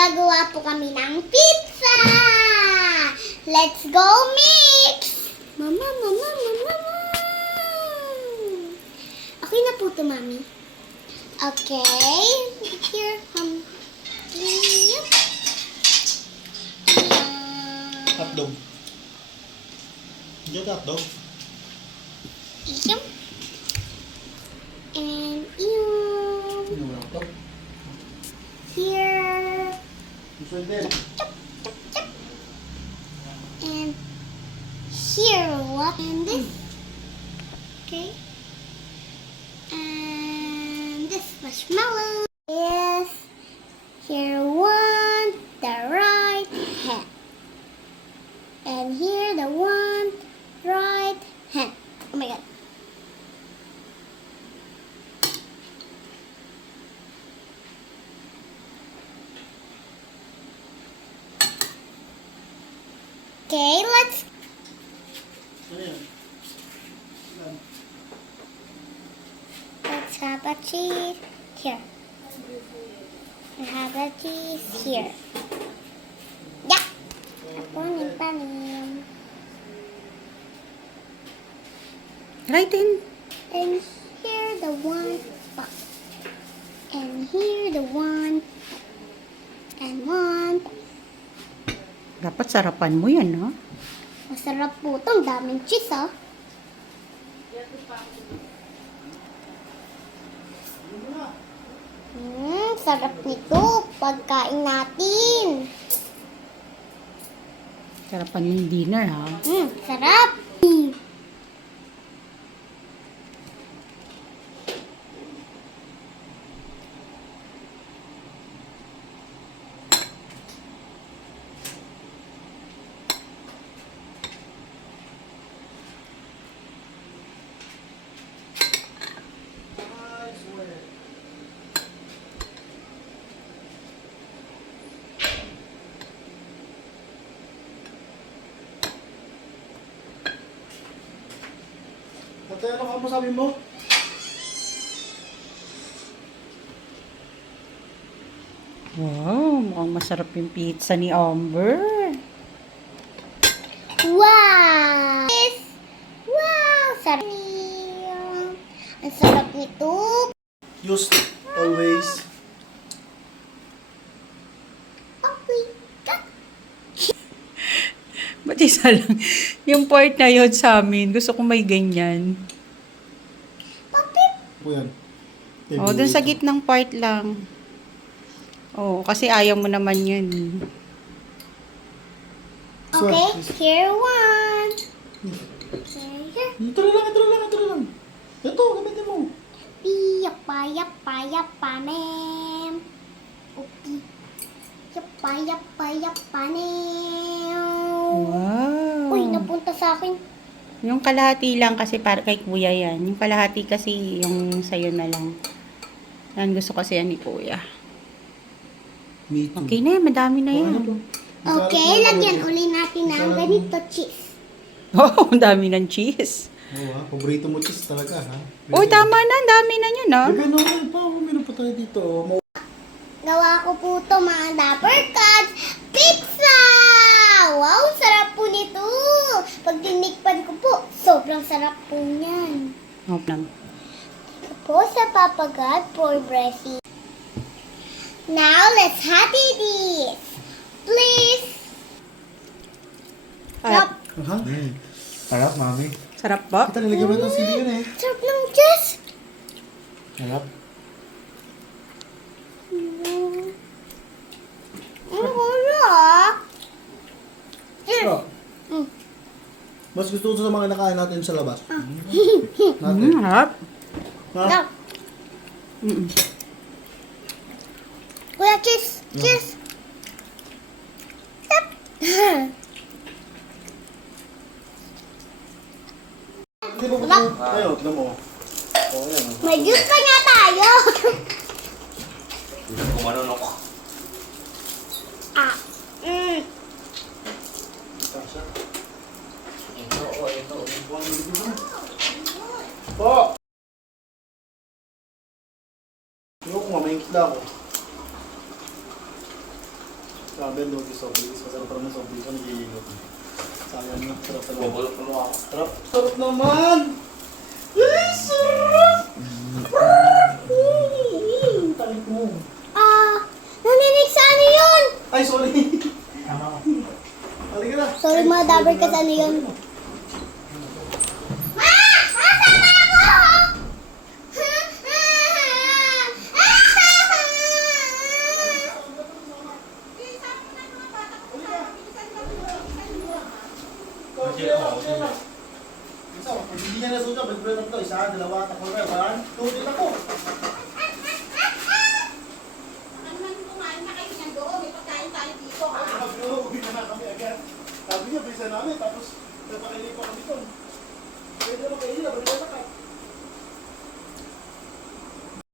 Gagawa po kami ng pizza! Let's go mix! Mama, mama, mama, mama! Okay na po ito, Mami. Okay. Here, yep. Hotdog. Diyan hotdog. Yum. And yum. Ano mo hotdog? Here. Gusto din. And here, what? And this. Okay. And this marshmallow. Yes. Here one, the right hand. And here the one, right hand. Oh my god. Okay, let's Ano yan? let's have a cheese here. And have a cheese here. Yeah. Panim. Right in. And here the one box. And here the one. And one. Dapat sarapan mo yan, no? Masarap po ito. Ang daming cheese, oh. Sarap nito. Pagkain natin. Sarapan yung dinner, ha? Sarap. Ate, ano ka masabi mo? Wow, mukhang masarap yung pizza ni Amber. Wow! Wow! Sarap. Ang sarap nito. Use always. Okay. Ba't isa lang? Yung part na yun sa amin, gusto ko may ganyan. Papit. Po yan. Oh, dun sa gitnang part lang. Oh, kasi ayaw mo naman yun. Okay, here one. Here. Ito na lang, ito na lang, ito na lang. Ito, gamitin mo. Yapa, ma'am. Okay. Yapa, ma'am. Wow. Uy, napunta sa akin. Yung kalahati lang kasi para kay kuya yan. Yung kalahati kasi yung sayo na lang. Yan, gusto kasi yan ni kuya. Me too. Okay na yan, madami na yan. Okay, lagyan uli natin ng ganito cheese. Oh, ang dami ng cheese. Oo ha, paborito mo cheese talaga ha. Oh, tama na, ang dami na yun, ah. Bebe, no, pa, meron pa tayo dito. Gawa ko po ito mga Dapper Cats pizza! Wow, sarap po nito! Pag tinikpan ko po, sobrang sarap po niyan. Oh, lang. Ito po sa Papa God for blessing. Now, let's happy this! Please! Sarap. Ha? Sarap, mami. Sarap ba? Kita nilagyan mo itong sili yun eh. Sarap ng cheese! Sarap. Sarap! Sarap. Mm. Mas gusto ko sa mga nakain natin sa labas. Natin. Sarap. Ha? Sarap! Mm. Kuya, cheese! Cheese! Sarap! Hindi mo gusto. Ayun, tignan mo. Oo, yan. May juice pa nga tayo! Kumanunok. Ah! Po! Ayoko nga, may isda ako. Sabi ang Logi soft drinks. Masarap pa naman soft drinks. Ano nagigilot? Sayang na. Sarap sa loob. Sarap. Sarap naman! Ay, sarap! Tarik mo. Naninig sa ano yun? Ay, sorry. Halika na. Sorry mga Dabber Cats, ano yun? Ma! Nasama ako! Isa, pag hindi niya nasusunod, balik-balik na ito. Isa, dalawa, tatlo, 1, 2, 3,